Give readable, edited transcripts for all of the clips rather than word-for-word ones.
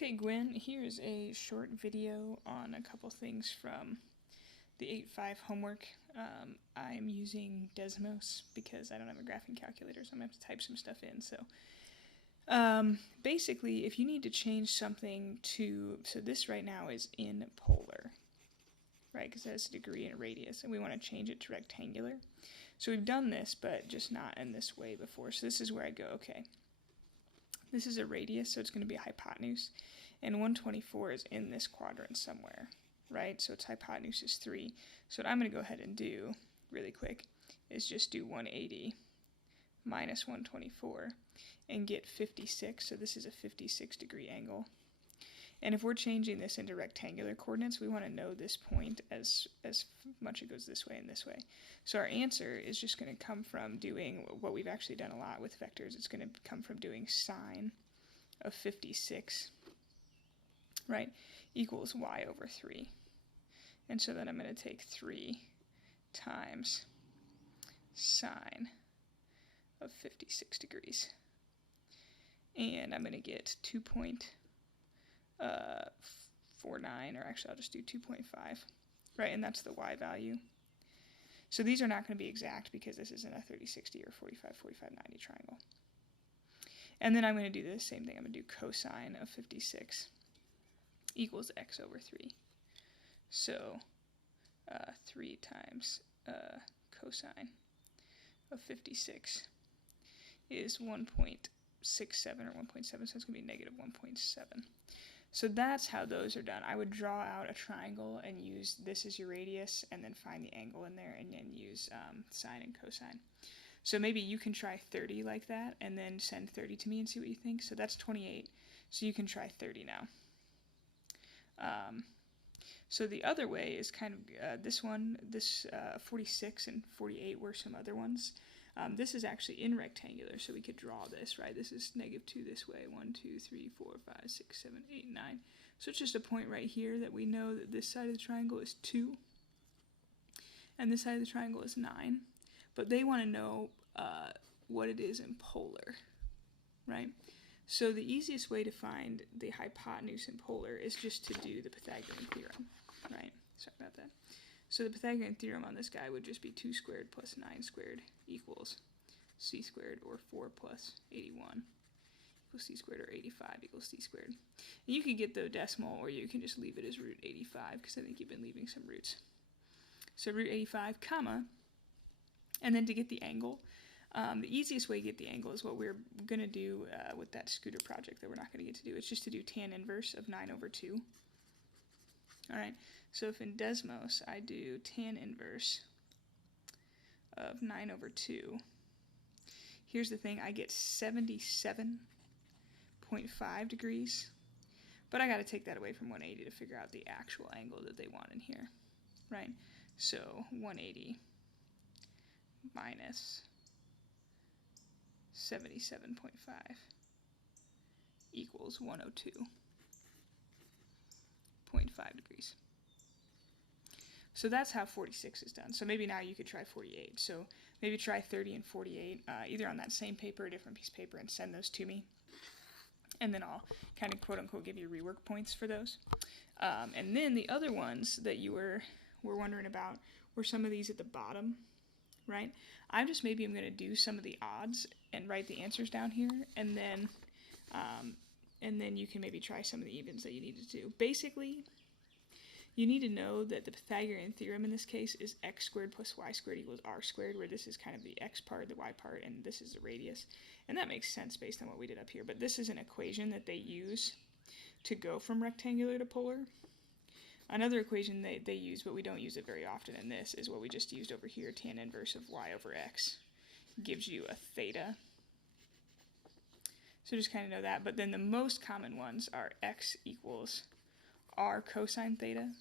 Okay, Gwen, here's a short video on a couple things from the 8.5 homework. I'm using Desmos because I don't have a graphing calculator, so I'm going to have to type some stuff in. So basically, if you need to change something to, so this right now is in polar, right, because it has a degree and a radius, and we want to change it to rectangular. So we've done this, but just not in this way before. So this is where I go, okay, this is a radius, so it's going to be a hypotenuse, and 124 is in this quadrant somewhere, right? So its hypotenuse is 3. So what I'm going to go ahead and do, really quick, is just do 180 minus 124 and get 56. So this is a 56-degree angle. And if we're changing this into rectangular coordinates, we want to know this point as much it goes this way and this way. So our answer is just going to come from doing what we've actually done a lot with vectors. It's going to come from doing sine of 56, right, equals y over 3. And so then I'm going to take 3 times sine of 56 degrees. And I'm going to get 2.49, or actually I'll just do 2.5, right, and that's the y value. So these are not going to be exact because this isn't a 30-60 or 45-45-90 triangle. And then I'm going to do the same thing. I'm going to do cosine of 56 equals x over 3. So 3 times cosine of 56 is 1.67 or 1.7, so it's going to be negative 1.7. So that's how those are done. I would draw out a triangle and use this as your radius, and then find the angle in there, and then use sine and cosine. So maybe you can try 30 like that, and then send 30 to me and see what you think. So that's 28, so you can try 30 now. So the other way is kind of this 46 and 48 were some other ones. This is actually in rectangular, so we could draw this, right? This is negative 2 this way, 1, 2, 3, 4, 5, 6, 7, 8, 9. So it's just a point right here that we know that this side of the triangle is 2, and this side of the triangle is 9. But they want to know what it is in polar, right? So the easiest way to find the hypotenuse in polar is just to do the Pythagorean theorem, right? Sorry about that. So the Pythagorean theorem on this guy would just be 2 squared plus 9 squared equals c squared, or 4 plus 81 equals c squared, or 85 equals c squared. And you can get the decimal, or you can just leave it as root 85, because I think you've been leaving some roots. So root 85, comma, and then to get the angle, the easiest way to get the angle is what we're going to do with that scooter project that we're not going to get to do. It's just to do tan inverse of 9 over 2. Alright, so if in Desmos I do tan inverse of 9 over 2, here's the thing, I get 77.5 degrees, but I got to take that away from 180 to figure out the actual angle that they want in here, right? So 180 minus 77.5 equals 102.5 degrees. So that's how 46 is done. So maybe now you could try 48. So maybe try 30 and 48, either on that same paper or a different piece of paper, and send those to me. And then I'll kind of quote-unquote give you rework points for those. And then the other ones that you were wondering about were some of these at the bottom, right? I'm going to do some of the odds and write the answers down here, and then you can maybe try some of the evens that you need to do. Basically, you need to know that the Pythagorean theorem in this case is x squared plus y squared equals r squared, where this is kind of the x part, the y part, and this is the radius. And that makes sense based on what we did up here, but this is an equation that they use to go from rectangular to polar. Another equation they use, but we don't use it very often in this, is what we just used over here, tan inverse of y over x. Gives you a theta. So just kind of know that. But then the most common ones are x equals r cosine theta,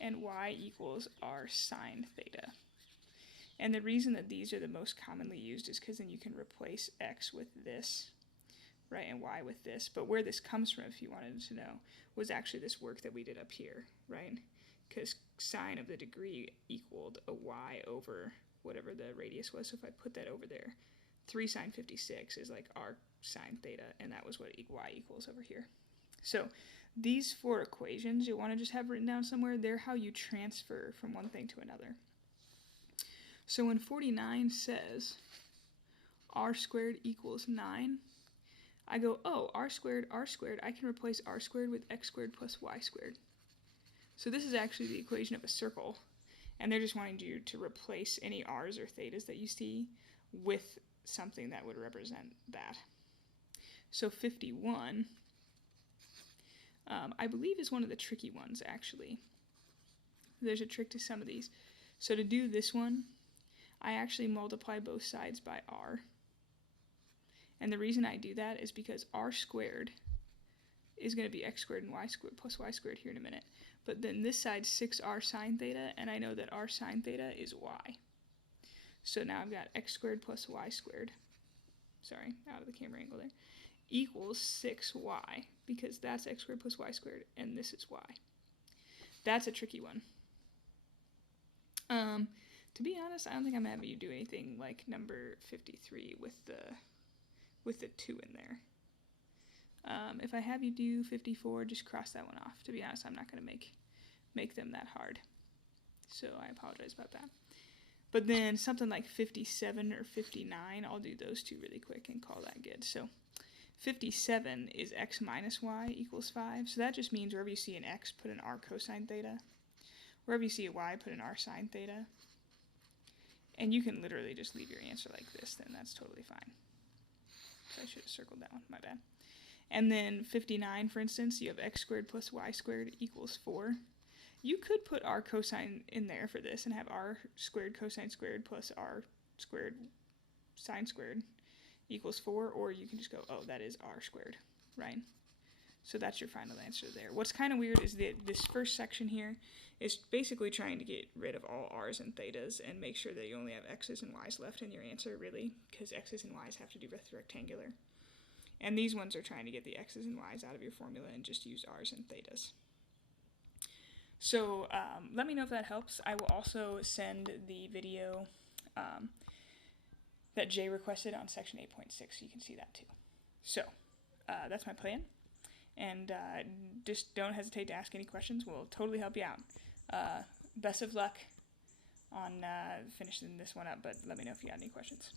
and y equals r sine theta. And the reason that these are the most commonly used is because then you can replace x with this, right, and y with this. But where this comes from, if you wanted to know, was actually this work that we did up here, right? Because sine of the degree equaled a y over whatever the radius was. So if I put that over there, 3 sine 56 is like r sine theta, and that was what y equals over here. So these 4 equations you'll want to just have written down somewhere. They're how you transfer from one thing to another. So when 49 says r squared equals 9, I go, oh, r squared, I can replace r squared with x squared plus y squared. So this is actually the equation of a circle, and they're just wanting you to replace any r's or thetas that you see with something that would represent that. So 51, I believe, is one of the tricky ones, actually. There's a trick to some of these. So to do this one, I actually multiply both sides by r. And the reason I do that is because r squared is going to be x squared and y squared plus y squared here in a minute. But then this side's 6r sine theta, and I know that r sine theta is y. So now I've got x squared plus y squared, sorry, out of the camera angle there, equals 6y, because that's x squared plus y squared, and this is y. That's a tricky one. To be honest, I don't think I'm having you do anything like number 53 with the 2 in there. If I have you do 54, just cross that one off. To be honest, I'm not going to make them that hard. So I apologize about that. But then something like 57 or 59, I'll do those two really quick and call that good. So 57 is x minus y equals 5. So that just means wherever you see an x, put an r cosine theta. Wherever you see a y, put an r sine theta. And you can literally just leave your answer like this, then that's totally fine. So I should have circled that one, my bad. And then 59, for instance, you have x squared plus y squared equals 4. You could put r cosine in there for this and have r squared cosine squared plus r squared sine squared equals 4, or you can just go, oh, that is r squared, right? So that's your final answer there. What's kind of weird is that this first section here is basically trying to get rid of all r's and thetas and make sure that you only have x's and y's left in your answer, really, because x's and y's have to do with rectangular. And these ones are trying to get the x's and y's out of your formula and just use r's and thetas. So let me know if that helps. I will also send the video that Jay requested on section 8.6, so you can see that too. So that's my plan. And just don't hesitate to ask any questions. We'll totally help you out. Best of luck on finishing this one up, but let me know if you got any questions.